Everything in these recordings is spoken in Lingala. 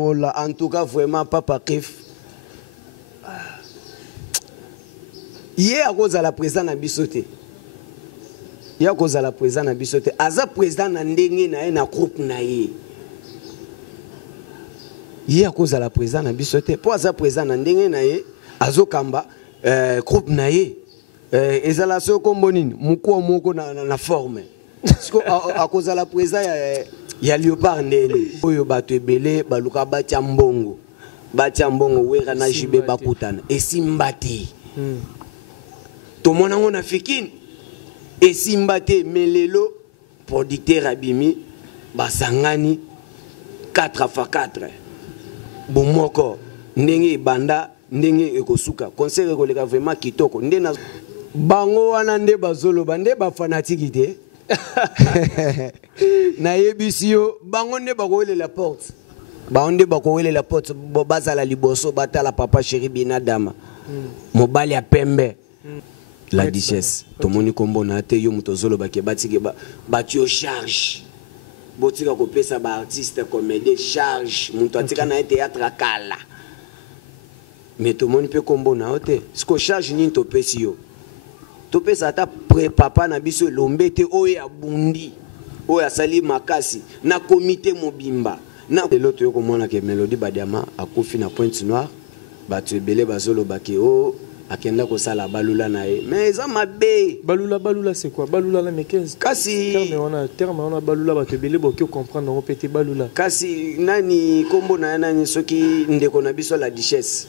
En tout cas, vraiment, Papa Kif. Hier, à cause de la présidente Nabisote. Hier, à cause de la présidente Nabisote. Aza président Nandenge na groupe naïe. Hier, à cause de la présidente Nabisote. Pour Aza président Nandenge naïe, Azo Kamba, groupe naïe. Et ça la so kombonine, moko na forme. Parce que à cause de la présidente, il y a Léopard Ndele. Oyo bato ebele baluka batia mbongo. Batia mbongo wera na jibe bakutana. Et simbati. Tout le monde a fait et simbate melelo producteur abimi basangani 4x4 bomoko ndenge banda ndenge ekosuka conseil koleka vraiment kitoko ndena bango wana nde bazolo bande ba fanatique te na yebisio bango nde bakoele la porte baonde bakoele la porte bazala liboso batala papa chéri binadama mobali ya pembe. La duchesse, tout le monde comprend que yo mutozolo baki batike batio charge. Botika ko pesa ba artiste comédien charge, muto atika na théâtre kala. Mais tout le monde peut comprendre que ce que charge ni to pesi yo. To pesa ta papa na biso lombete oya bundi. Oya sali makasi na comité mobimba. Na l'autre yo komona ke Melody Badiama akufi na Pointe Noire. Batu ebele bazolo baki o akenda ko sala balula nae mais ça m'a bé balula c'est quoi balula la mais 15 kasi terme on a balula ba te belé bo comprendre on pété balula kasi nani kombo na nani soki ndeko na biso la duchesse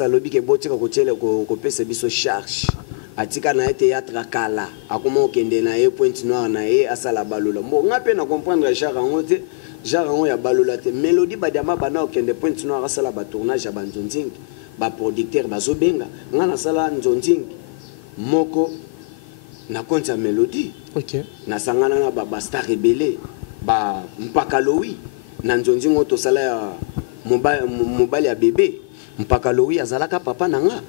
alobi ke botika ko tele ko pesa biso charge atika na théâtre kala akoma okende na e Pointe Noire na e asala balula mo ngape na comprendre genre ya balula te Melody Badiama bana okende Pointe Noire asala ba tournage ya banzonzingi ba producteur bazobenga ngana sala nzonzingi moko na compte ya Melody na sangana na ba star rebelle ba mpaka lowi na nzonzingi oto sala ya mobile ya bébé mpaka lowi azalaka papa nanga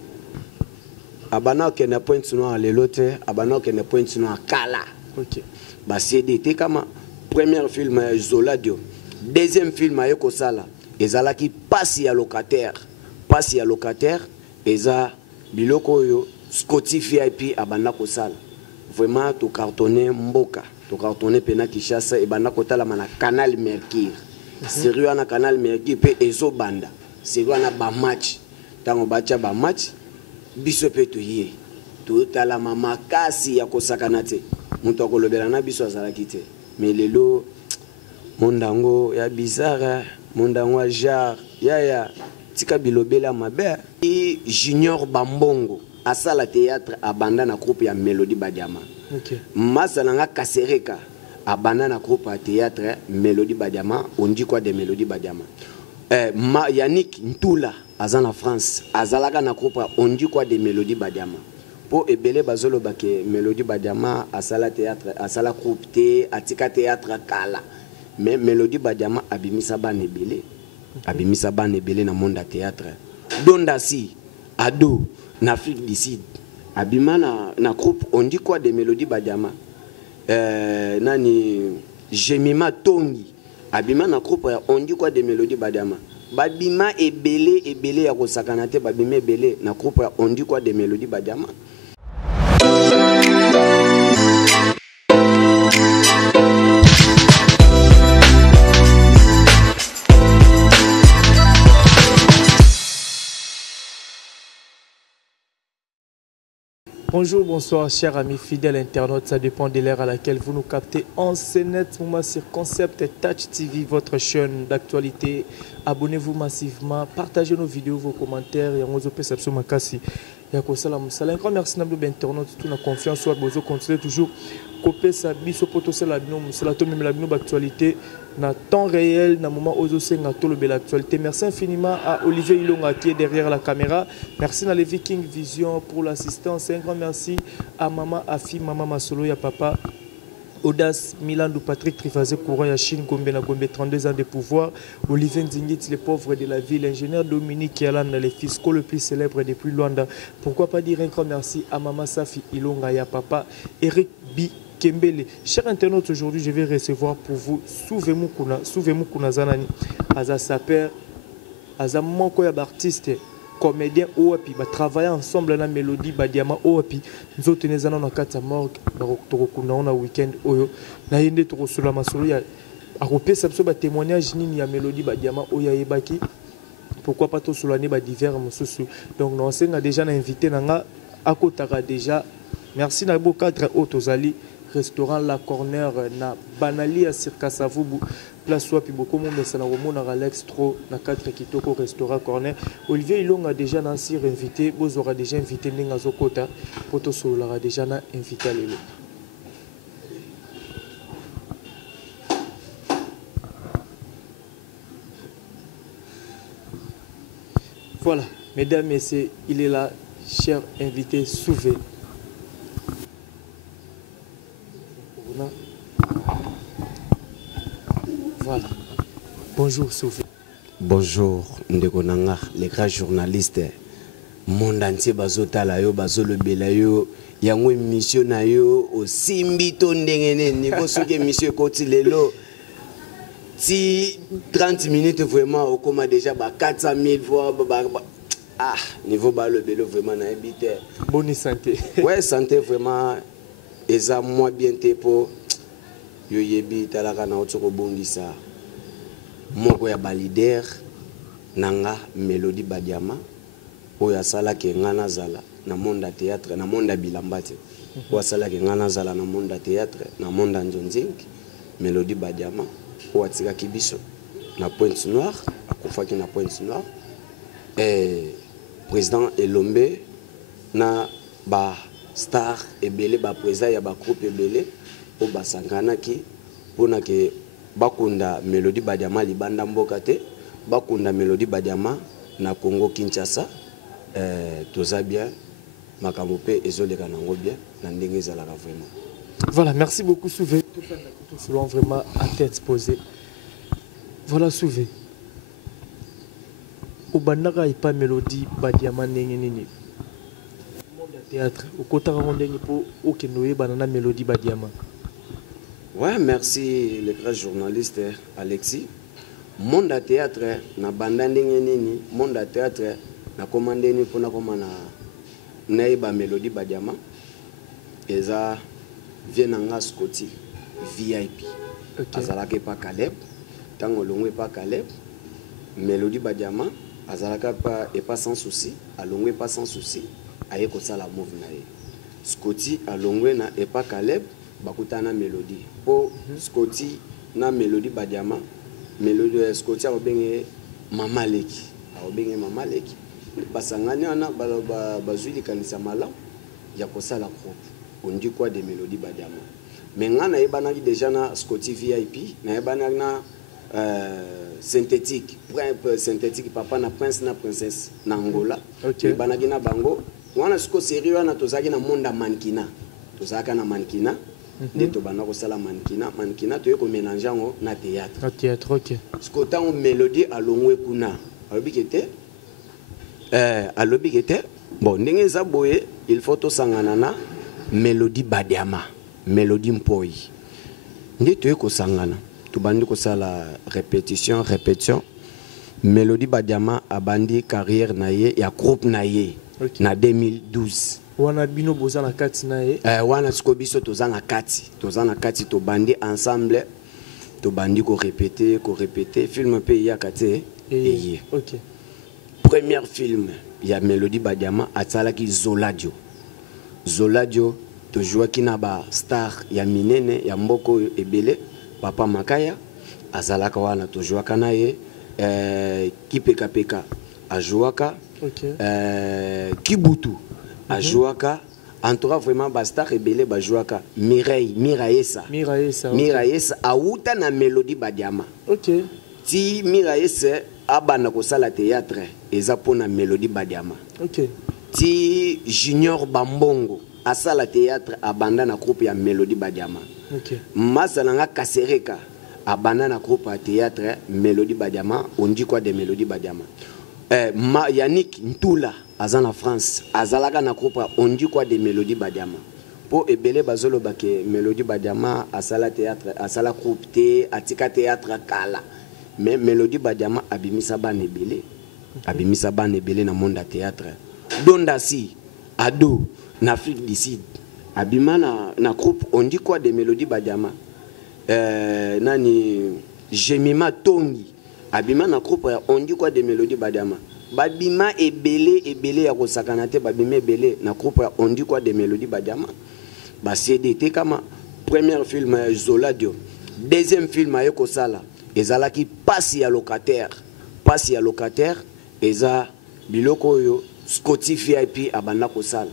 abana ke na Pointe Noire lelo te abana ke na Pointe Noire kala ba CDT kama premier film ya Zoladio deuxième film ya Kosala ezalaki passe ya locataire eza biloko yo Scotty VIP abanda kosala vraiment to cartonner mboka to cartonner pena Kishasa e banda kotala mana Canal Mercure sérieux na Canal Mercure pe ezo banda sérieux na ba match tango bacha ba match biso pe to yé to tala mama kasi ya kosakana te muto kolobela na biso azala kite mais lelo mondango ya bizarre mondango jar ya tika bilobela mabe et Junior Bambongo asala théâtre abanda na groupe ya Melody Badiama masa nanga Kasereka abanda na groupe ya théâtre Melody Badiama on dit quoi de Melody Badiama Yannick Ntula azana France azalaka na groupe on dit quoi de Melody Badiama po ebele bazolo bake Melody Badiama asala théâtre asala groupe te atika théâtre kala mais Melody Badiama abimisa ba nebele abimisa bane belé na monde à théâtre Dondasi ado na Afrique du Sud abima na groupe on dit quoi de Melody Badiama nani Jemima Tongi abima na groupe on dit quoi de Melody Badiama babima ebele ya kosakana te babima ebele na groupe on dit quoi de Melody Badiama. Bonjour, bonsoir, chers amis fidèles internautes. Ça dépend de l'heure à laquelle vous nous captez. En CNET, moment sur Concept Touch TV, votre chaîne d'actualité. Abonnez-vous massivement, partagez nos vidéos, vos commentaires. Et on vous perception makasi. Un grand merci à nos internautes. Toute la confiance, soit vous continuez toujours. Copé sa biso poto c'est la bino, c'est la tome la bino d'actualité. Na temps réel, na moment aux océans, na tout le bel actualité. Merci infiniment à Olivier Ilonga qui est derrière la caméra. Merci à les Viking Vision pour l'assistance. Un grand merci à Maman Afi, Maman Masolo, ya Papa Audace, Milandou, Patrick Trifazé, Courant, Yachine, Gombe, na Gombe, 32 ans de pouvoir. Olivier Nzingit, les pauvres de la ville. Ingénieur Dominique Yalan, les fiscaux le plus célèbre depuis Luanda. Pourquoi pas dire un grand merci à Maman Safi Ilonga, ya Papa Eric B. Kembele. Chers internautes, aujourd'hui, je vais recevoir pour vous Souvez-moi Kunazanani, Aza Saper, Aza Moko artiste, comédien, Oapi, va travailler ensemble dans la mélodie, Badiama, Oapi, nous autres, nous allons dans la morgue, dans le week-end, Oyo, Naïne, Torosula Masouria, à repérer ça, témoignage, ni à mélodie, Badiama, Oya Ebaki. Pourquoi pas tout souligner divers monsieur. Donc nous avons déjà invité Nanga à Kotara déjà. Merci na beau cadre Otozali restaurant La Corner na Banali à Sirkasavubu place Wapi beaucoup monde mais ça na remona Alex Tro na 4 kitoko restaurant Corner. Olivier Ilong a déjà nansir invité, vous aura déjà invité Ninga Zokota poto solara déjà na invité à l'élo. Voilà, mesdames, messieurs, il est là, cher invité Souvé. Voilà. Bonjour Souvé. Bonjour Ndekonanga, les grands journalistes. Monde entier bazotala yo bazolobela yo yango émission na yo osimbito ndengene niveau soki émission koti lelo. Si 30 minutes vraiment au coma déjà 400 000 voix ah niveau le vélo vraiment na habité bonne santé ouais santé vraiment eza moi bien te pour yo yebi talaka na otoko bongisa moko ya ba leader nanga Mélodie Badiama oya sala ke ngana zala na monde théâtre na monde bilambate o sala ke ngana zala na monde théâtre na monde njonzing Mélodie Badiama Ouatsika Kibiso na Pointe Noire, à Koufaki na Pointe Noire, et président Elombe na ba star ebele ba président ya ba groupe ebele o basangana ki pona ke bakunda Mélodie Badiama libanda mboka te bakunda Mélodie Badiama na Congo Kinshasa toza bien makambo pe ezoleka nango bien na ndenge ezalaka vraiment. Voilà, merci beaucoup Souvé. Selon vraiment à tête posée. Voilà Souvé. Au Bandara et pas Mélodie Badiama nini. Théâtre. Au Kotara Rondeni pour Okenoé Banana Mélodie Badiama. Ouais, merci les grands journalistes Alexis. Monde à théâtre na banda nini. Monde à théâtre na commandé ni pour na komana naïba Mélodie Badiama. Eza Vienanga Scotty VIP. Okay. Azalaka pas Caleb. Tango longwe pas Caleb. Mélodie Badiama. Azalaka pas sans souci. Alongwe pas sans souci. Aye kosa la move na ye. Scotty alongwe na et pas Caleb. Bakutana Mélodie. Po Scotty na Mélodie Badiama. Mélodie Scotty a obengé Mama Leki. A obengé Mama Leki. Basangani ana bazuli kanisa mala. Ya kosa la groupe. On dit quoi de Mélodie Badiama. Mais on a déjà na Scotty VIP, na synthétique, synthétique papa na prince na princesse na Angola. Okay. Banagi na bango, on a sco sérieux na tozaki na monde mannequina. Tozaka na mannequina, de to bana ko sala mannequina to ko mélanger ngo na théâtre. Na théâtre, OK. Scota on mélodie à longwe kuna. Alobi kete bon ndenge za boye, il faut to sangana na Mélodie Badiama. Mélodie Mpoi. Ndi tuye ko sangana. Tubandi ko sala répétition. Mélodie Badiama abandi carrière na ye ya groupe na ye. Okay. Na 2012. Wana bino boza na kati na ye. Wana skobiso toza na kati to bandi ensemble. To bandi ko répéter film pe ya kate eye. OK. Premier film ya Mélodie Badiama atalaki Zoladio to jouer qui na ba star ya minene ya mboko ebele papa Makaya azalaka wana to jouer kana ye kipeka a jouaka Kibutu a jouaka en tout cas vraiment ba star ebele ba jouaka Miraesa a uta na Mélodie Badiama. OK. Ti Miraesa abana ko sala théâtre eza pona Mélodie Badiama. OK. Ti Junior Bambongo à ça la théâtre abandonne na groupe ya Mélodie Badiama. OK. Masalanga Kasereka abandonne na groupe ya théâtre Mélodie Badiama. On dit quoi de Mélodie Badiama? Yannick Ntula azana France azalaka na groupe on dit quoi de Mélodie Badiama. po ebele bazolo bake Mélodie Badiama asala théâtre asala groupe té atika théâtre kala mais Mélodie Badiama abimisa ban ebele abimisa ban ebele na monde théâtre Donda si ado na Afrique du Sud abima na groupe on dit quoi de Mélodie Badiama nani Jemima Tongi abima na groupe on dit quoi de Mélodie Badiama babima ebele ya kosakana te babima ebele na groupe on dit quoi de Mélodie Badiama ba CDT kama premier film Zola Dio deuxième film aye kosala ezalaki passe ya locataire eza biloko yo Scotty VIP abanda kosala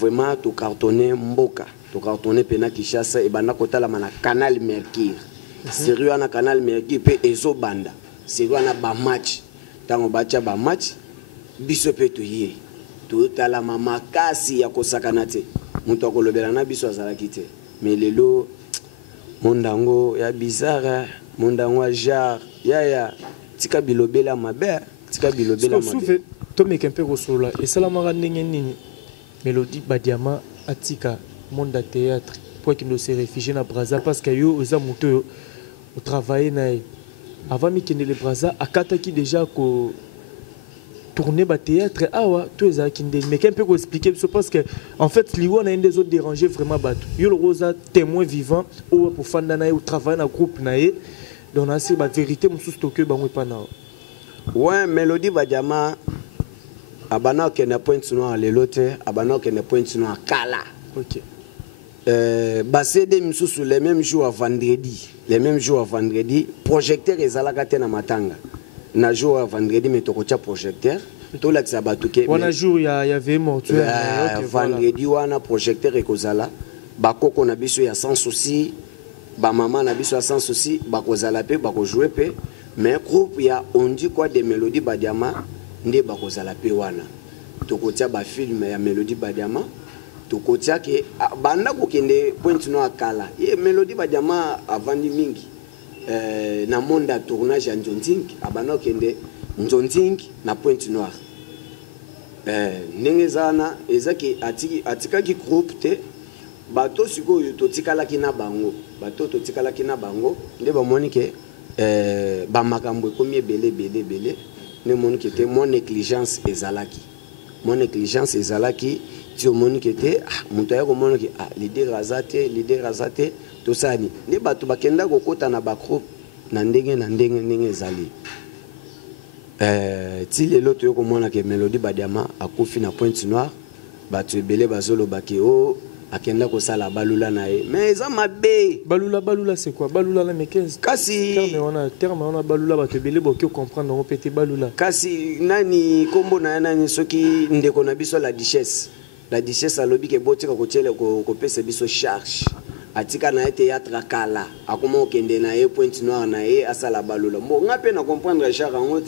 vraiment to cartonner mboka to cartonner pena Kishasa ebanda kotala mana Canal Mercure sérieux na Canal Mercure pe ezo banda sérieux na ba match tango bacha ba match biso pe to yé to tala mama kasi ya kosakana te muto akolobela na biso azalaki te mais lelo mondango ya bizarre mondango ya ya tika bilobela mabe tika bilobela mabe to meke un peu kosola et ça la mara ndenge nini Mélodie Badiama atika monde à théâtre pour qu'il ne se réfugie na Brazza parce que yo oza moto au travailler na avant mi kende le Brazza akataki déjà ko tourner ba théâtre awa to eza kinde mais un peu ko expliquer parce que en fait liwo na des autres déranger vraiment bato yo le rosa témoin vivant ou pour fanda na au travail na groupe na ye donc na c'est ba vérité mususu to que bango pa na ouais Mélodie Badiama abana ke na point noir lelo te abana ke na point noir kala OK ba CD misusu les mêmes jours à vendredi projecteur ezalaka te na matanga na jour à vendredi mais tokocha projecteur to la tsabatuke wana jour ya avait mortuaire OK vendredi wana projecteur ekozala ba koko na biso ya sans souci ba maman na biso ya sans souci ba kozala pe ba ko jouer pe mais groupe ya on dit quoi de Mélodie Badiama nde ba kozala pe wana tokotia ba film ya Mélodie Badiama tokotia ke banda ko kende point no akala ye Mélodie Badiama avandi mingi na monde à tournage ya Njonting abana kende Njonting na point noir ndenge zana ezaki atika ki groupe te bato siko totikala ki na bango bato totikala ki na bango nde ba moni ke ba makambo komi ebele ne moni ke te mon négligence ezalaki ti moni ke te muto ya ko moni ke leader razate to sani ne bato bakenda kokota na ba groupe na ndenge ezali ti lelo to ko mona ke Mélodie Badiama akufi na Pointe Noire bato ebele bazolo bake o akenda ko sala balula na ye mais eza mabe balula c'est quoi balula la mais 15 kasi terme on a balula bato ebele boki comprendre on pété balula kasi nani kombo na nani soki ndeko na biso la duchesse alobi ke botika ko tele ko pesa biso charge atika na théâtre kala akoma okende na ye Pointe Noire na ye asala balula mo ngape na comprendre genre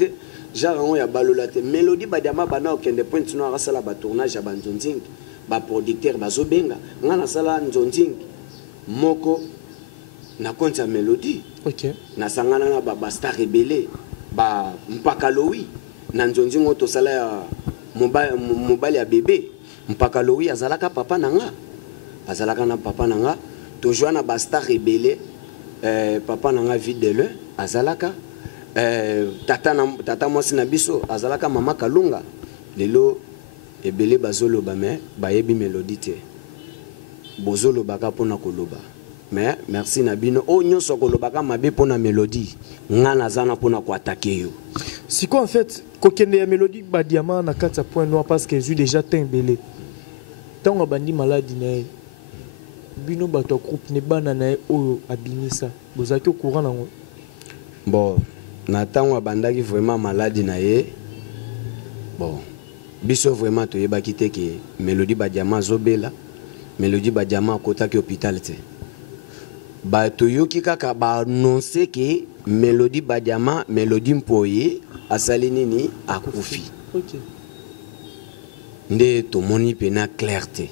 ya balula te Mélodie Badiama bana okende Pointe Noire asala ba tournage ya Njonting ba producteur bazobenga ngana sala Njonting moko na compte ya Mélodie OK na sangana na ba star rebelle ba mpaka lowi na Njonting oto sala ya mobile ya bébé mpaka lowi azalaka papa nanga toujours na ba star rebelle papa nanga Videle azalaka tata mwasi na biso azalaka mama Kalunga lelo ebele bazolo ba me bayebi Mélodie te bozolo baka pona koloba mais merci na bino o nyonso kolobaka mabe pona Mélodie ngana zana pona ko attaquer yo c'est quoi en fait kokende ya Mélodie Badiama na kata Point Noir parce que j'ai déjà tembelé tango bandi maladie na bino bato groupe ne bana na oyo abimisa bozaki au courant nango bon na tango bandaki vraiment maladie na ye bon biso vraiment to yebaki te ke Mélodie Badiama zobela Mélodie Badiama akotaki hôpital te bato yoki kaka ba annoncer ke Mélodie Badiama Mélodie Mpoye asali nini akufi OK nde tomoni pena clarté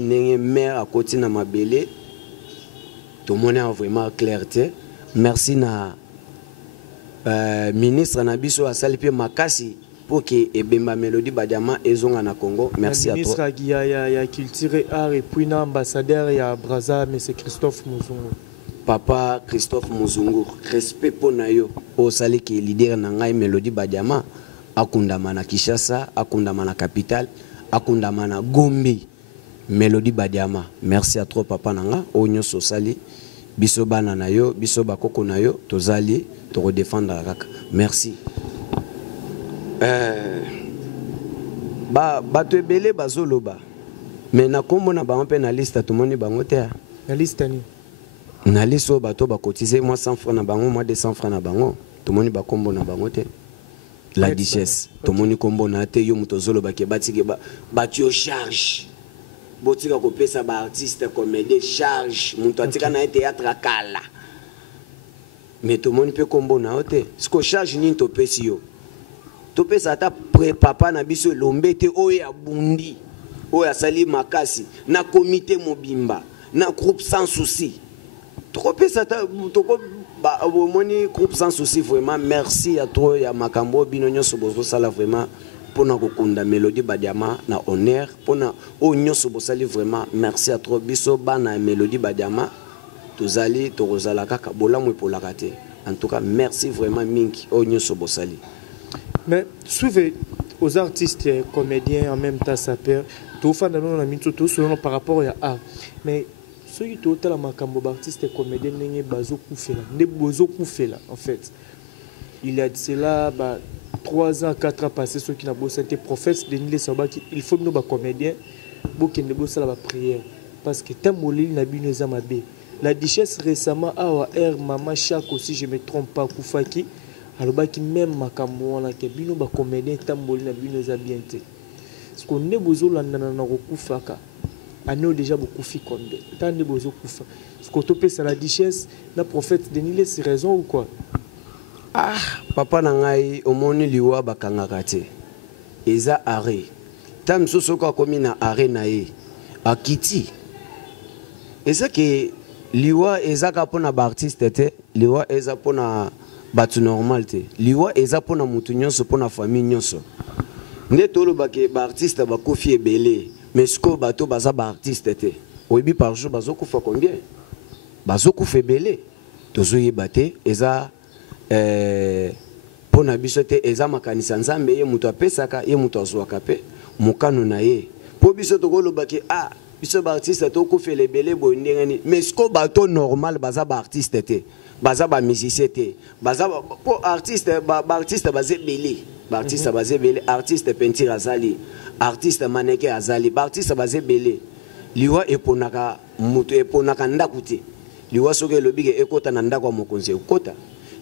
nenge mère akoti na mabele tomoni vraiment clarté merci na ministre na biso asali pe makasi pour que Ebemba Mélodie Badiama ezonga na Congo. Merci à toi. Ministre ya culture et art et puis ambassadeur ya Braza mais c'est Christophe Muzungu. Papa Christophe Muzungu, respect pour nayo. Au sali qui est leader na ngai Mélodie Badiama, akundama na Kinshasa, akundama na capitale, akundama na Gombe. Mélodie Badiama, merci à toi papa nanga. Onyo sosali, biso bana na yo, biso bakoko na yo, tozali, to redéfendre kaka. Merci. Bato ebele bazoloba. Mais na kombo na bango pe na liste tout monde bango te. Na liste ni. Na liste o bato ba cotiser moi 100 francs na bango, moi 200 francs na bango. Tout monde ba kombo na bango te. La richesse. Tout monde kombo na te yo muto zoloba ke batike ba tu charge. Botika ko pesa ba artiste comédien charge. Muto atika na théâtre kala. Mais tout monde peut kombo na te. Ce que charge ni to pesi yo. To pesa ta papa na biso lombete oya bundi. Oya sali makasi na comité mobimba na groupe sans souci. Trop pesa ta toko ba moni groupe sans souci vraiment merci à toi ya makambo binonyo sobozo sala vraiment pour na kokunda Mélodie Badiama na honneur pour na onyo sobosali vraiment merci à toi biso bana Mélodie Badiama tozali tozala kaka bolamu pour la rater. En tout cas merci vraiment mingi onyo sobosali. Mais souvent aux artistes comédiens en même temps ça perd tout fan dans la minute tout selon par rapport à art mais ceux qui tout la makambo artiste comédien n'engé bazo koufela ne bozo koufela en fait il y a de cela 3 ans 4 ans passés ceux qui n'a pas été prophète Denis Sabaki il faut nous ba comédien pour qu'il ne bosse la prière parce que tamolili na bino zamabe la duchesse récemment à air maman chaque aussi je me trompe pas koufaki alors qui même makambo wana ke bino ba comédien tamboli na bino za bien te parce qu'on ne bozo landa na kokufaka ano déjà beaucoup fi konde tant de bozo kufa parce que topé ça la duchesse la prophète Denis c'est raison ou quoi ah papa na ngai omoni liwa bakangaka te eza arrêt tam soso ko komi na arrêt na ye akiti eza ke liwa eza ka pona ba artiste te liwa eza pona batu normal te liwa eza pona mutu nyonso pona famille nyonso nde tolo bake ba artiste ba kofi ebele mais sko bato baza ba artiste te oyebi par jour bazo kufa combien bazo kufa ebele tozo yebate eza pona biso te eza makanisa nzambe ye mutu apesaka ye mutu azwaka pe mokano na ye po biso tokoloba ke ah biso ba artiste to kufa ebele bo ndengani mais sko bato normal baza ba artiste te baza ba musicien te baza po artiste ba artiste baze belé ba artiste baze belé artiste peinture azali artiste mannequin azali ba artiste baze belé liwa eponaka mutu eponaka ndaku te liwa soki lobike ekota na ndako mokonzi ekota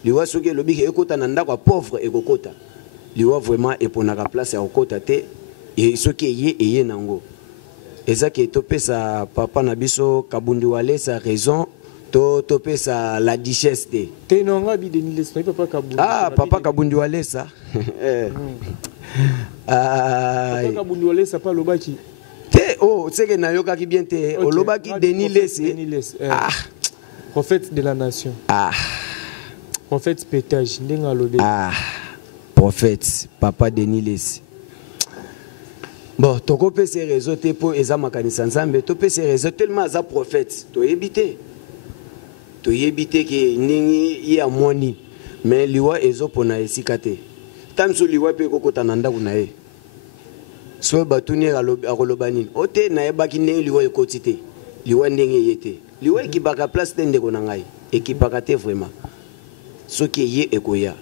liwa soki lobike ekota na ndako pauvre ekokota liwa vraiment eponaka place ya okota te et soki eye nango ezaki topesa papa na biso Kabundi Wale sa raison to pesa la duchesse te tenonga bi Denis papa Kabundi ah papa Kabundi Wale sa papa Kabundi Wale sa pas lobaki te oh c'est que nayoka ki bien te olobaki Denis Lesse ah prophète de la nation ah prophète pétage ndenga lobe ah prophète papa Denis Lesse. Bon, toko pe ces réseaux te po eza makanisa nzambe to pe ces réseaux tellement za prophète to yebite ke ningi ya mwani mais liwa ezo pona esika te tamso liwa pe kokota na ndaku na ye so batuni akoloba nini ote na yebaki ndenge liwa ekoti te liwa ndenge ye te liwa ekibaka place te ndeko na ngai ekibaka te vraiment soki ye ekoya.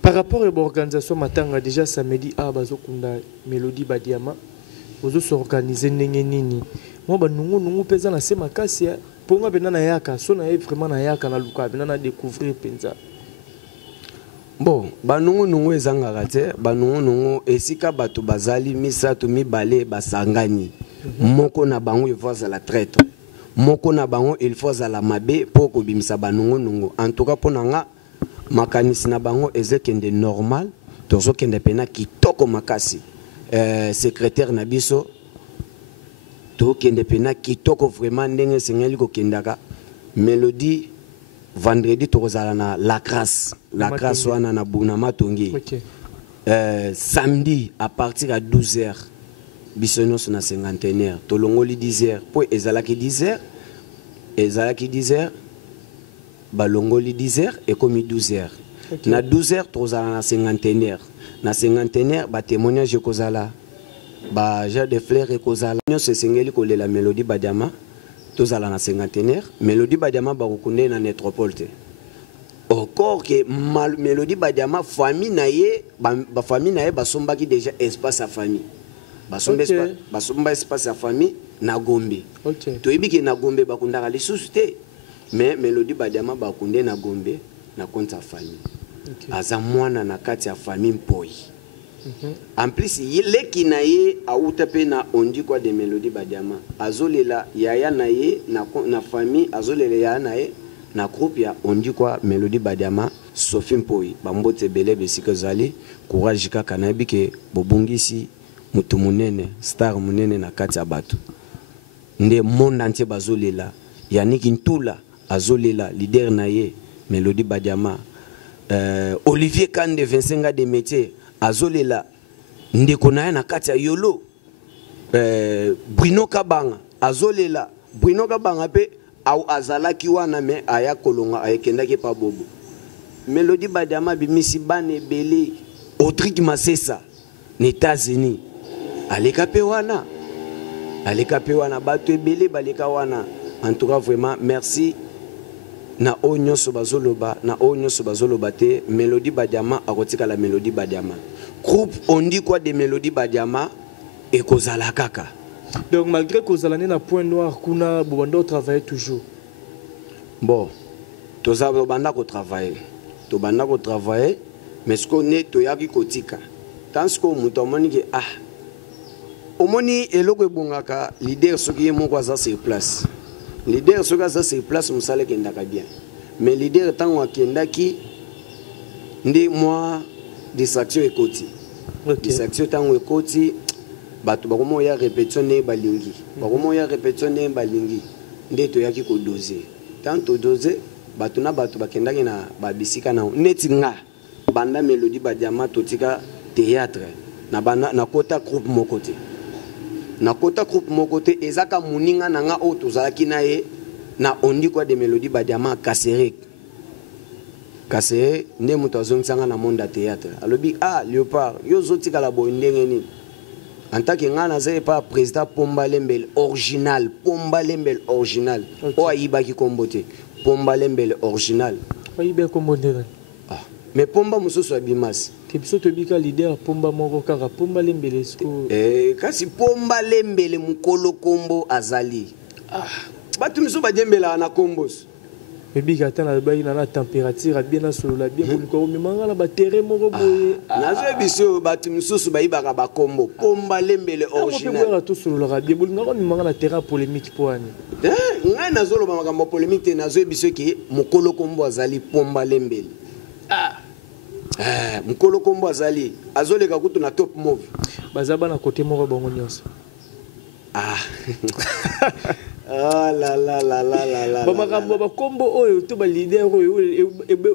Par rapport à l'organisation Matanga, déjà samedi, Bazokunda Mélodie Badiama, vous s'organisez nini. Moi, nous pesons na sema kasi pour moi benana yaka, so na vraiment na yaka na luka, benana découvrir penza. Bon, banungu ezanga te, banungu esika bato bazali misatu mibale basangani. Moko na bango il faut à la traite. Moko na bango il faut à la mabe pour ko bimisa banungu. En tout cas pour nanga makanisi na bango ezekende normal tozo kende pena kitoko makasi secrétaire na biso to kende pena kitoko vraiment ndenge sengeli ko kendaka Mélodie vendredi tokozala na la crasse wana na Matongi. OK. Samedi à partir à 12h biso nyonso na cinquantenaire tolongoli 10h po ezalaki 10h balongoli 10h et comme 12h. Okay. Na 12h tozala na cinquantenaire ba témoignage kozala ba jar de fleurs et kozala nyonso esengeli kolela Mélodie Badiama tozala na cinquantenaire Mélodie Badiama bakokunde na métropole te. Encore que Mélodie Badiama famille naie ba famille naie basombaki déjà espace à famille. Basomba espace à famille na Gombe. OK. Toyebi ke na Gombe bakundaka lisusu te. Mais Mélodie Badiama bakunde na Gombe na compte à famille. OK. Aza mwana na kati ya famille mpoi. En plus le kinaye auta pe na ondi kwa de Mélodie Badiama. Azolela yaya naye na famille azolela yaya naye na groupe ya ondi kwa Mélodie Badiama Sophie Mpoi bambote bele besika zali courage kaka na bike bobungisi mutu munene star munene na kati ya bato nde monde entier bazolela Yannick Ntula azolela leader naye Mélodie Badiama Olivier Kande Vincenga de métier azolela ndeko naye na kati ya yolo Bruno Kabanga azolela Bruno Kabanga pe au azalaki wana me aya kolonga ayekendaki pa bobo Mélodie Badiama bimisi bane belé Audric Masesa na États-Unis aleka pe wana bato ebele baleka wana. En tout cas vraiment merci na onyoso bazoloba te Mélodie Badiama akotika la Mélodie Badiama groupe on dit quoi de Mélodie Badiama et kozala kaka. Donc malgré kozala na point noir kuna bobando travailler toujours. Bon toza banda ko travailler mais ce qu'on est to yaki kotika tant ce qu'on mutomoni ke omoni eloko ebongaka leader soki moko aza sur place. Leader soki aza sur place musala kendaka bien. Mais leader tango akendaki ndi moi distraction ekoti. Okay. Distraction tango ekoti bato bakomo ya répétition ne balingi. Nde to yaki ko doser. Tanto doser bato na bato bakendaki na babisika na neti nga banda Mélodie Badiama totika théâtre na kota groupe mokote. Na kota groupe mokote ezaka muninga nanga o tozalaki naye na ondi kwa de Mélodie Badiama Kasserek ne muto azongisanga na monde ya théâtre alobi Léopard yo zotika la boindenge ni en tant que ngana zé pas président Pomba Lembele original okay. O ayibaki kombote Pomba Lembele original ayibe kombote mais Pomba mususu abimasi kebiso to bika leader Pomba moko kaka Pomba Lembele sko kasi Pomba Lembele mukolo kombo azali batu miso bajembela na kombos bika tana bayi na température bien na solo la bien ko mimanga na ba terrain moko boye nazo biso batu miso bayibaka ba kombo Pomba Lembele original ko to solo la bien bul na mimanga na terrain polémique poani ngai nazo lo makambo polémique te nazo biso ki mukolo kombo azali Pomba Lembele mukolo kombo azali azoleka kutu na top move bazaba na côté moko bango nyonso bamakambo bakombo oyo to balider oyo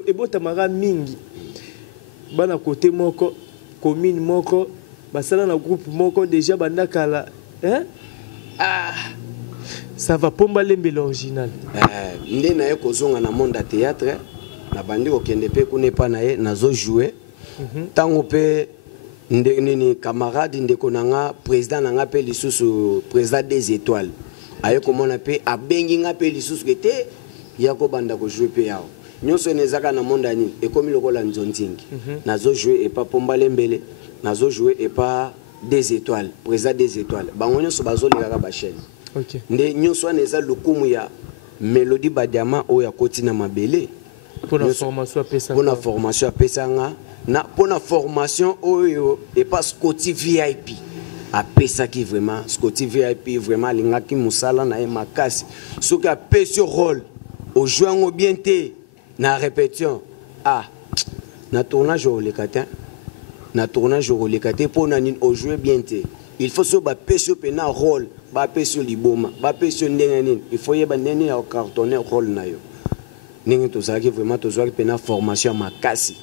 ebotamaka mingi bana côté moko commune moko basala na groupe moko déjà bandakala ça va Pomba Lembele original nde na ye kozonga na monde ya théâtre na bandi okende pe kuna pa na ye nazo jouer tango pe nini camarade ndeko nanga président nanga pe lisusu président des étoiles aye komona pe abengi nga pe lisusu kete ya ko banda ko jouer pe yao nyonso nezaka na monde ani ekomi lokola nzontingi nazo jouer et pas Pomba Lembele nazo jouer et pas des étoiles président des étoiles bango nyonso bazoleka ba chaîne OK nde nyonso aneza lokumu ya Mélodie Badiama oya kotina mabele pour la formation apesanga na pour la formation oyo et pas Scotty VIP apesaki vraiment Scotty VIP vraiment lingaki musala na makasi soki apesi rôle au jouant bien te na répétition na tournage au lekate pour na au jouer bien te il faut so ba pesi pe na rôle ba pesi liboma ba pesi ndenge nini il faut yeba nene ya cartonner rôle na yo ndenge tozalaki vraiment tozwaki pena formation ya makasi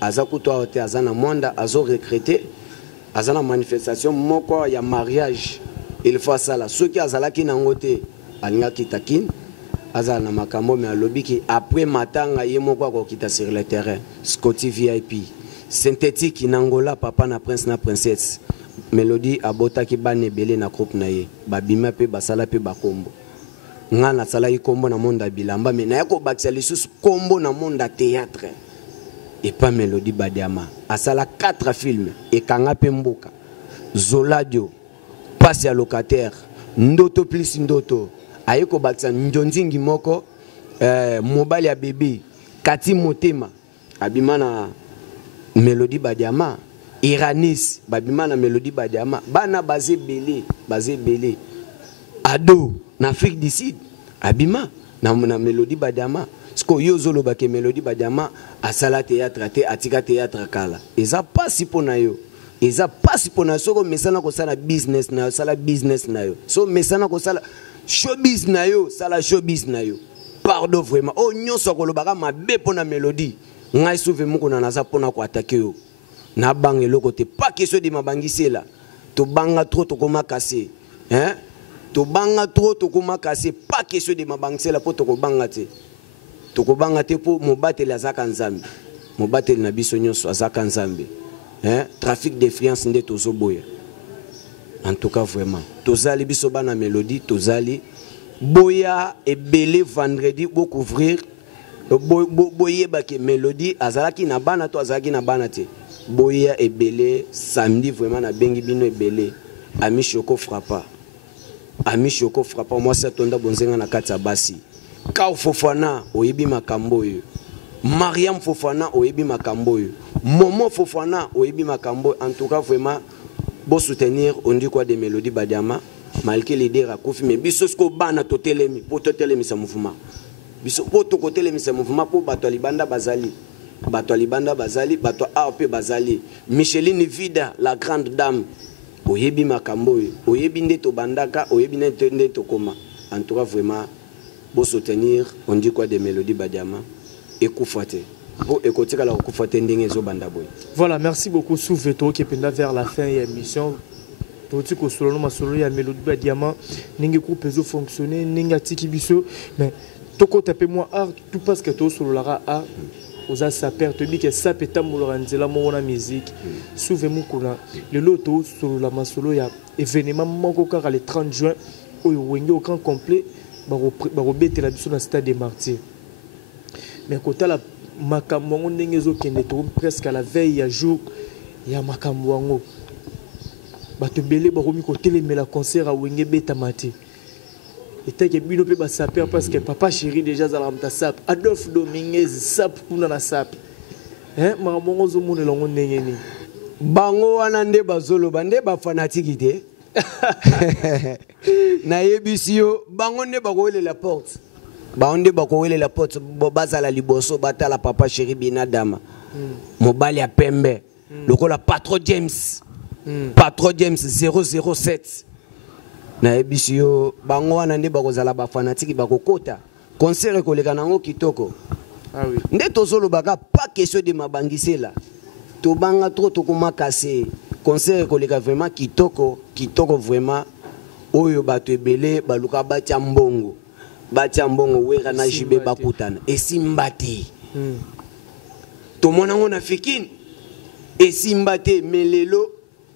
aza kutu awa te aza na mwanda azo recruter aza na manifestation moko ya mariage il faut asala soki azalaki nango te alingaki takine azala na makambo me alobiki après matanga ye moko akokita sur le terrain Scotty VIP synthétique nangola papa na prince na princesse Mélodie abotaki bana ebele na groupe na ye babima pe basala pe bakombo nga nasalaki kombo na monde ya bilamba me naya kobakisa lisusu kombo na monde ya théâtre et pas Mélodie Badiama asala 4 films ekanga pe mboka Zoladio Passe ya locataire Ndoto plus Ndoto aye kobakisa Ndionzingi moko mobali ya bébé Kati Motema abima na Mélodie Badiama Iranis babima na Mélodie Badiama bana basé belé ado na Afrique du Sud abima na Mélodie Badiama sko yozolo ba ke Mélodie Badiama asala théâtre te atika théâtre kala eza pasi pona yo eza pasi pona soko mesana ko sala business na yo sala business na yo so mesana ko sala showbiz na yo sala showbiz na yo pardon vraiment o nyoso ko lobaka mabe pona Mélodie ngai souve moko na naza pona ko attaquer yo na bange loko te pas question de mabangisela to banga trop to koma casser hein to banga trop to koma casser pas question de mabangisela po to ko banga te po mobateli azaka nzambe mobateli na biso nyonso azaka nzambe hein trafic d'influence nde tozoboya en tout cas vraiment tozali biso bana Mélodie tozali boya ebele vendredi bo couvrir boyeba ke Mélodie azalaki na bana to azalaki na bana te boya ebele samedi vraiment na bengi bino ebele ami Choco frappa moi c'est tonda bonzenga na kati ya basi Kao Fofana oyebi makambo yo Mariam Fofana oyebi makambo yo Momo Fofana oyebi makambo en tout cas vraiment bon soutenir on dit quoi de Mélodie Badiama malgré l'idée rakofi mais biso sko bana totelemi po totelemi sa mouvement biso po to kotelemi sa mouvement po bato libanda bazali bato AOP bazali Micheline Vida la grande dame oyebi makambo yo oyebi nde to bandaka oyebi nde to koma en tout cas vraiment pour soutenir on dit quoi de Mélodie Badiama et Koufate pour écouter la Koufate ndenge zo bandaboy. Voilà, merci beaucoup Souveto qui est vers la fin de l'émission. Tout ce que solo ma solo ya Mélodie Badiama ndenge ko peso fonctionner ndenge atiki biso mais toko taper moi art tout parce que to solo lara art oza saper to bi que ça peta moloranzela mo na musique souvez-moi kuna le loto solo la masolo ya événement moko kaka le 30 juin oyo wenge au camp complet barobete la biso na stade des martyrs mais kota la makambo ngo ndenge zo kende to presque à la veille ya jour ya makambo ngo bato belé baromi ko telemela concert a wenge beta mati et que bino pe ba saper parce que papa chéri déjà za la sap Adolphe Dominguez sap kuna na sap hein makambo ngo zo monela ngo ndenge ni bango wana nde bazolo bande ba fanatique te na yebisio bango nde bakowele la porte baonde bakowele la porte bazala liboso batala papa chéri bina dama mobali ya pembe lokola Patro James 007 na yebisio bango wana nde bakozala ba fanatique bakokota concert koleka nango kitoko ah oui nde tozolo baka pas question de mabangisela to banga trop to koma casser concert koleka vraiment kitoko vraiment oyo bato ebele baluka batia mbongo wera na jibe bakutana esimbate to mona ngona fikini esimbate melelo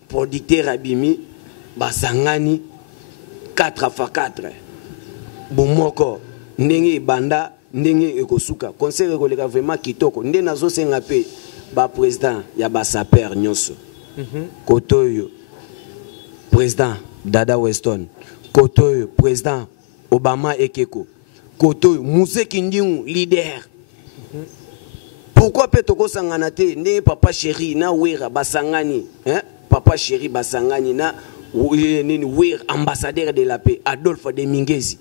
producteur abimi basangani 4x4 bomoko ndenge banda ndenge ekosuka concert koleka vraiment kitoko nde nazo senga pe ba président ya ba saper nyonso Kotoyo président Dada Weston Kotoyo président Obama Ekeko Kotoyo Mousse Kindingu leader pourquoi peut-on sangana te ne papa chéri na wera basangani hein papa chéri basangani na nini wera ambassadeur de la paix Adolphe Demingezi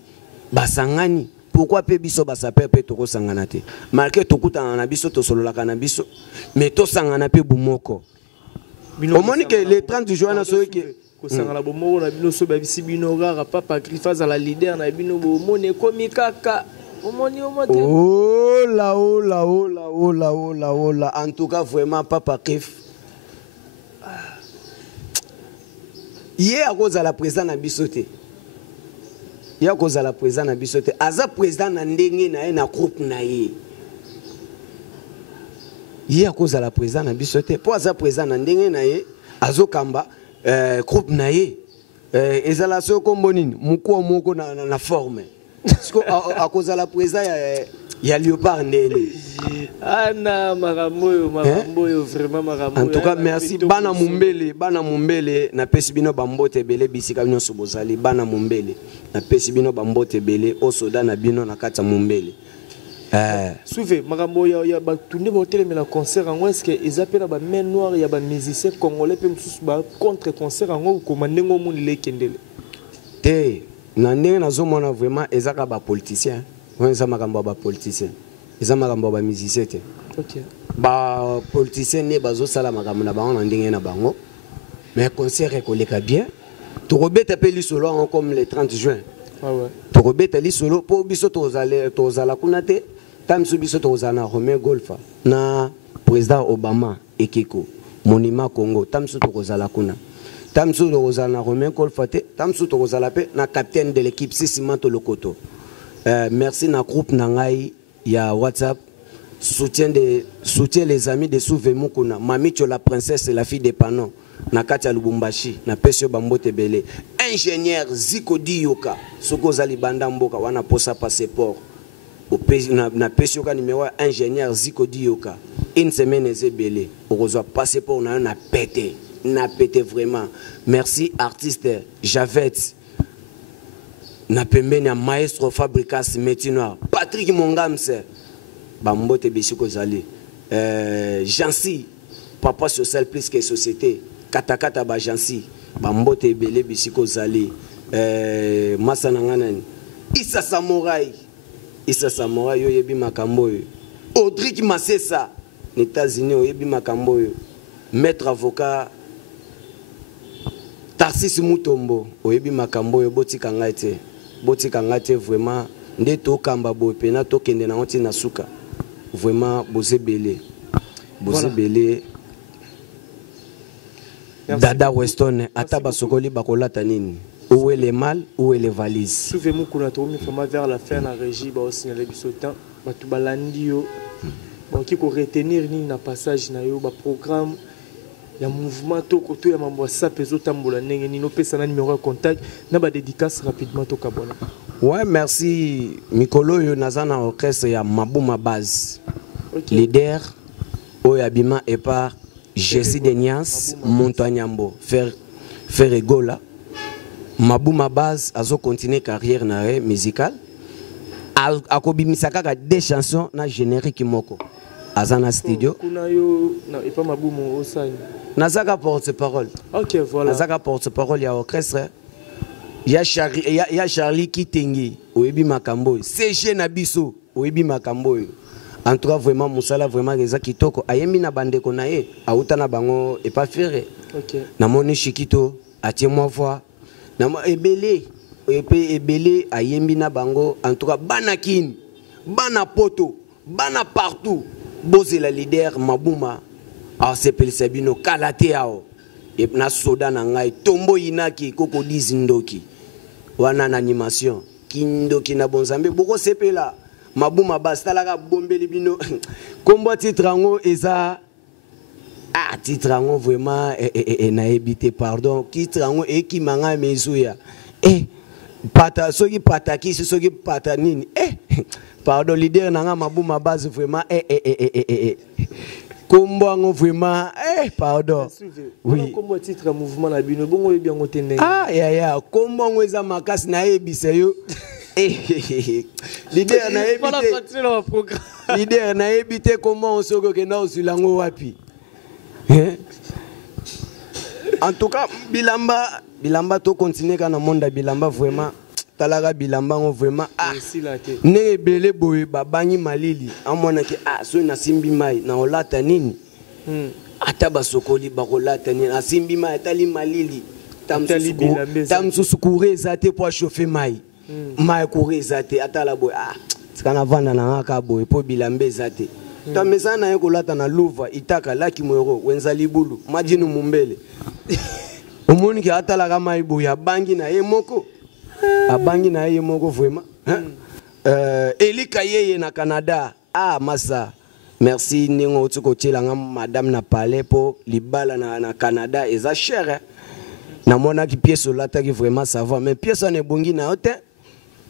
basangani pourquoi pe biso basaper pe toko sangana te malgré tokuta na biso to solo la kana biso mais to sangana pe bumoko au moins que les 30 juin na so que kosangana bomoko na bino so babisi bino rara papa grifaza la leader na bino bomone komi kaka Oh là, oh là, oh là, oh là, oh là, oh là. En tout cas, vraiment, Papa Kif. Hier, à cause de la présidente Nabisote. Hier, à cause de la présidente Nabisote. Aza président Nandenge na groupe naïe. Hier, à cause de la présidente Nabisote. Pour Aza président Nandenge naïe, Azo Kamba, groupe naïe. Ezala so kombonini, moko na forme. À cause de la présidente, il y a Léopard Ndele. Anna Maramoyo, vraiment Maramoyo. En tout cas, merci. Bana Mumbele, na pesibino bambote bele bisika bino sobozali. Bana Mumbele, na pesibino bambote bele osoda na bino na kata Mumbele. Souvé, Maramoyo, il y a tourné votre mais la concert en est-ce que ils appellent la main noire, il y a des musiciens congolais puis contre concert en ou commandé au monde les kendele. Té, nandé na zomona vraiment ezaka ba politicien. On est makambo ba politicien. Eza makambo ba musicien té. OK. Ba politicien ne bazo sala makambo na bango ndenge na bango. Mais concert ekoleka bien. To robeta pe li solo comme le 30 juin. Ah ouais. To robeta li solo po biso to zala kunate. Tamsu biso to zana Romain Golfa na président Obama ekeko monima Congo tamsu to zala kuna. Tamsu to zana Romain Golfa te tamsu to zala pe na capitaine de l'équipe Sissimanto Lokoto. Merci na groupe nangai ya WhatsApp soutien les amis de Souvemou kuna Mamicho la princesse et la fille des Panon na Katia Lubumbashi na Pesio Bambote Belé ingénieur Ziko Diyoka soko zali banda mboka wana posa passeport na Pesio ka numéro ingénieur Ziko Diyoka une semaine ezebele okozwa passeport na pété vraiment merci artiste Javet na pembeni ya maestro Fabricas Metinoir Patrick Mongamse bambote bisiko zali Jansi papa social plus que société katakata ba Jansi bambote belé bisiko zali masana nganani Issa Samouraï yo yebi makambo yo Audric Masesa aux États-Unis yo yebi makambo yo maître avocat Tarsis Mutombo oyebi makambo yo botika ngate vraiment nde to kamba bo pena to kende na onti na suka vraiment bozebele Dada Weston ataba sokoli bakolata nini où est le mal où est les valises souvenez-vous qu'on a tourné vraiment vers la fin la régie ba signaler biso temps batu balandi yo ba ki ko retenir ni na passage na yo ba programme ya mouvement to koto ya mambo sa peso tambola ndenge ni no pesa na numéro de contact na ba dédicace rapidement to kabona. Ouais, merci Mikolo yo nazana orchestre ya Mabuma Base. Okay. Leader Oyabima et par Jessie Denias Montanyambo faire Egola. Mabuma Base azo continuer carrière na musicale. Akobimisaka ka des chansons na générique moko. Azana studio. Kuna yo na et pas Mabuma osani. Nazaka porte-parole. OK, voilà. Nazaka porte-parole ya orchestre. Il y a Charlie Kitengi, Oebi Makambo, CG Nabiso, Oebi Makambo. En tout cas, vraiment, Moussala, vraiment, les Akitoko, Ayemi na bande konaye, Aoutana Bango, et pas ferré. Ok. Namoni Chikito, Atiemo voix. Namo Ebele, Ebele, Ayemi na Bango, en tout cas, Banakin, Bana Poto, Bana partout. Bose la leader, Mabuma, Asepel Sabino, Kalateao, et na Soda Nangai, Tombo Inaki, Koko Dizindoki. Wana na animation kindoki na bonzambe boko sepela Mabuma Base talaka bombe libino kombo titrango eza titrango vraiment na ebité pardon titrango ekimanga mezuya pata soki pataki soki patanini pardon leader nanga Mabuma Base vraiment Kombo vraiment pardon. Oui. Kombo titre mouvement la bino bongo bien ngotende. Kombo eza makasi na ebisa yo. Leader na ebité. Voilà continuer le programme. Leader na ebité comment on soko kena osulango wapi. En tout cas bilamba to continuer kana monde bilamba vraiment talaga bilamba ngo vraiment ne belé boye babangi malili amona ke so na simbi mai na olata nini ata basokoli bakolata nini asimbi mai tali malili tamsu sukure zate pour chauffer mai mai courir zate ata la boye kana vanda na ngaka boye po bilambe zate ta mesana yeko lata na Louva itaka laki mwero wenza libulu majinu mumbele omoni ki atala kama ibu ya bangi na ye moko abangi na ye moko vraiment Elika yeye na Canada massa merci ningo tuko tilanga madame na palais po libala na Canada eza cher na mona ki pièce lata ki vraiment ça va mais pièce on est bongi na hote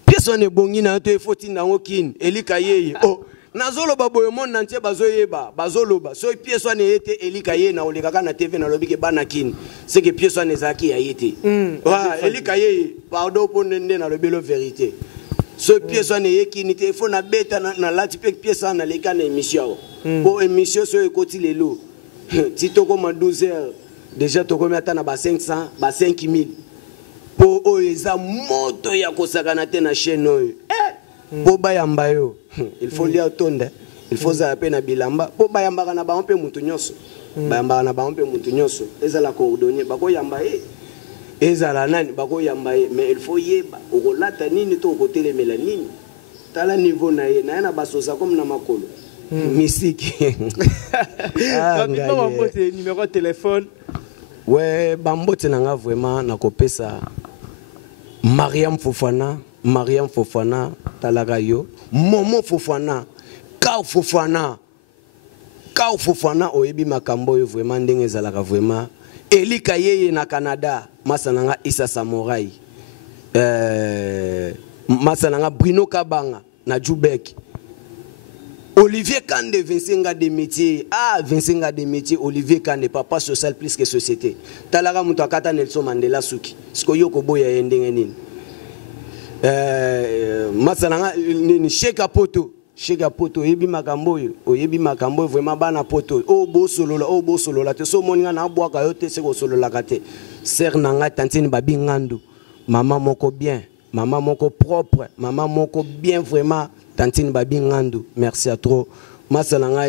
pièce on est bongi na hote faut tinda ngokini Elika yeye nazolo baboyo mon nantie bazoyeba bazoloba so pièce on est Elika yeye na olekaka na TV na lobiki bana kini c'est que pièce on ezaki ya yete Elika yeye pardon pour nende na lobelo vérité so pièce on est kini te faut na beta na lati pe pièce na leka na émission pour émission so ekoti lelo ti toko ma 12h déjà toko mi atana ba 500 ba 5000 po oeza moto ya kosakana te na chaîne oyo po bayamba yo il faut lire tonde il faut za pe na bilamba po bayamba na ba mpe mutu nyonso bayamba na ba mpe mutu nyonso eza la coordonner bako yamba ezala nani bako yamba mais il faut yeba okolata nini to kotelemela nini tala niveau na ye na basosa comme na makolo mystique rapidement bambote numéro de téléphone ouais bambote nanga vraiment na kopesa Mariam Fofana talaka yo Momo Fofana Kao Fofana oyebi makambo yo vraiment ndenge ezalaka vraiment Elika yeye na Canada masananga Isa Samurai masananga Bruno Kabanga na Jubek Olivier Kande Vincenga des métiers Vincenga des métiers Olivier Kande papa social plus que société talaka muto akata Nelson Mandela suki siko yoko boya ndenge nini masananga ni Sheka Poto oyebi makambo vraiment bana poto bo solola te so moninga na bwaka yo te se ko solola kate ser nanga tantine babi ngandu maman moko bien maman moko propre maman moko bien vraiment tantine babi ngandu merci à trop masananga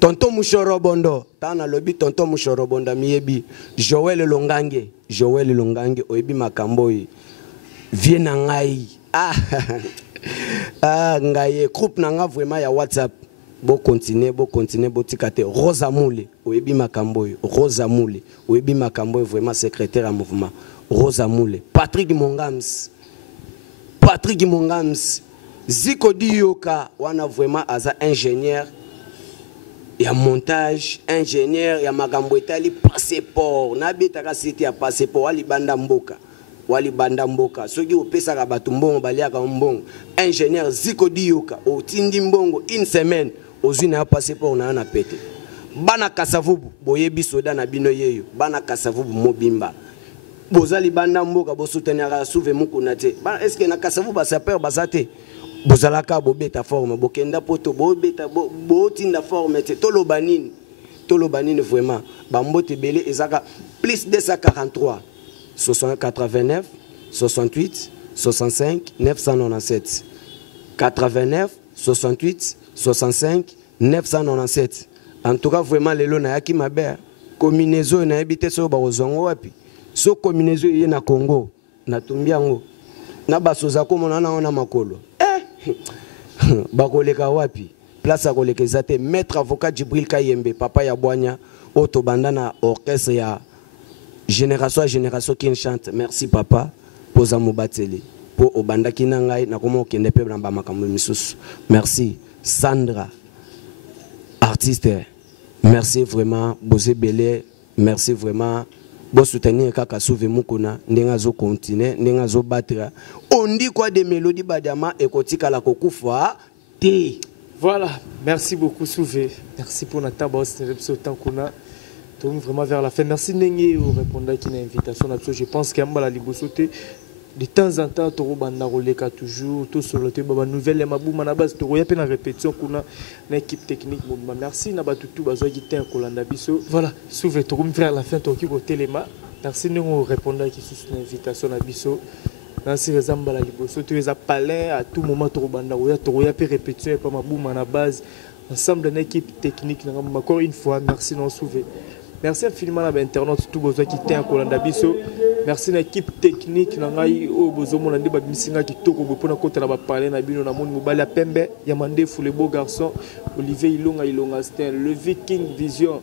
tonton Mushorobondo tana lobi tonton Mushorobondo miyebi Joël Longange oyebi makambo vie na ngai ngaye groupe nanga vraiment ya WhatsApp bo continuer botikate Rosa Moule oyebi makambo Rosa Moule oyebi makambo vraiment secrétaire à mouvement Rosa Moule Patrick Mongams Ziko Diyoka wana vraiment aza ingénieur ya montage ingénieur ya makambo etali passeport na betaka cité ya passeport wali banda mboka soki opesaka bato mbongo baliaka mbongo ingénieur Ziko Diyoka otindi mbongo une semaine ozwi na passeport na pete bana kasavubu boyebi soda na bino yeyo bana kasavubu mobimba bozali banda mboka bosutenaka souve mukuna te bana est-ce que na kasavubu basaper basate bozalaka bobeta forme bokenda poto bobeta botinda forme te toloba nini vraiment bambote belé ezaka plus 243 89 68 65 997 89 68 65 997 en tout cas vraiment lelo na yaki mabe combinaison na ebité so ba ozongo wapi so combinaison yé na Congo na tumbiango na basoza ko mona na makolo bakoleka wapi place akoleka zate maître avocat Djibril Kayembe papa ya Bwanya oto bandana orchestre ya génération qui chante merci papa poza mubateli po obanda kinangai na komo kende pe na makambo misusu merci Sandra artiste merci vraiment Bosé Belé merci vraiment bo soutenir kaka souve mukuna ndenga zo continuer ndenga zo battre on dit quoi des mélodies badama ekotika la kokufa te voilà merci beaucoup Souvé merci pour notre boss temps qu'on a vraiment vers la fin. Merci Nengi pour répondre à une invitation. Je pense qu'il y a la libosoté. De temps en temps, tu as toujours tout sur le terrain. Nouvelle et mabou manabas. Tu as une répétition qu'on a une équipe technique. Merci Nabatutu bazo guité un colanda biso. Voilà. Souve tu vers la fin. Tu as téléma. Merci Nengi pour répondre à une invitation à biso. Merci Rezamba la libosoté. Tu es à palais à tout moment. Tu as une répétition et pas mabou manabas. Ensemble d'une équipe technique. Encore une fois, merci non Souve. Merci infiniment à l'internaute, tout besoin qui tient à Kolandabiso. Merci à l'équipe technique, Nangai, au besoin de l'année, Babisinga qui tourne au point de la parler, Nabino, Namon, Mobala Pembe, Yamande, Fou les beaux garçons, Olivier Ilonga Sten, le Viking Vision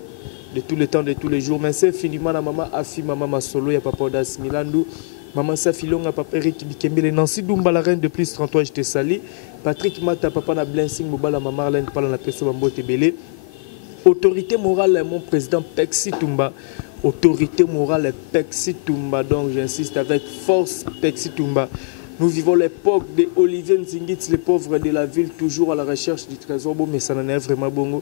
de tous les temps, de tous les jours. Merci infiniment à maman Afi, maman Masolo, ya papa Das Milandu, maman Safilonga, papa Eric Bikembe, Nancy Dumba, la reine de plus 33, je te salue. Patrick Mata, papa na Blessing, Mobala, maman Arlène, parle la personne Bambo Tebele. Autorité morale, mon président Pexi Toumba. Autorité morale, Pexi Toumba. Donc j'insiste avec force, Pexi Toumba. Nous vivons l'époque de Olivier Nzingit, les pauvres de la ville, toujours à la recherche du trésor. Bon, mais ça n'en est vraiment bon.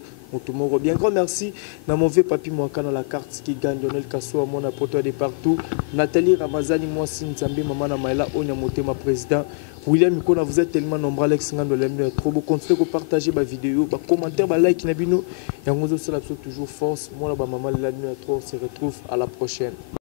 Bien grand merci. Dans mon vieux papi, moi, quand la carte qui gagne, Lionel Kasso, mon apporteur de partout. Nathalie Ramazani, moi, Sinzambi, maman Namaïla, Onyamote, ma président. William Mikona, vous êtes tellement nombreux, Alex Ngando, l'aime trop beau. Continuez à partager ma vidéo, ma commentaire, ma like, Nabino. Et on vous souhaite toujours force. Moi, la maman, la nuit à trop. On se retrouve à la prochaine.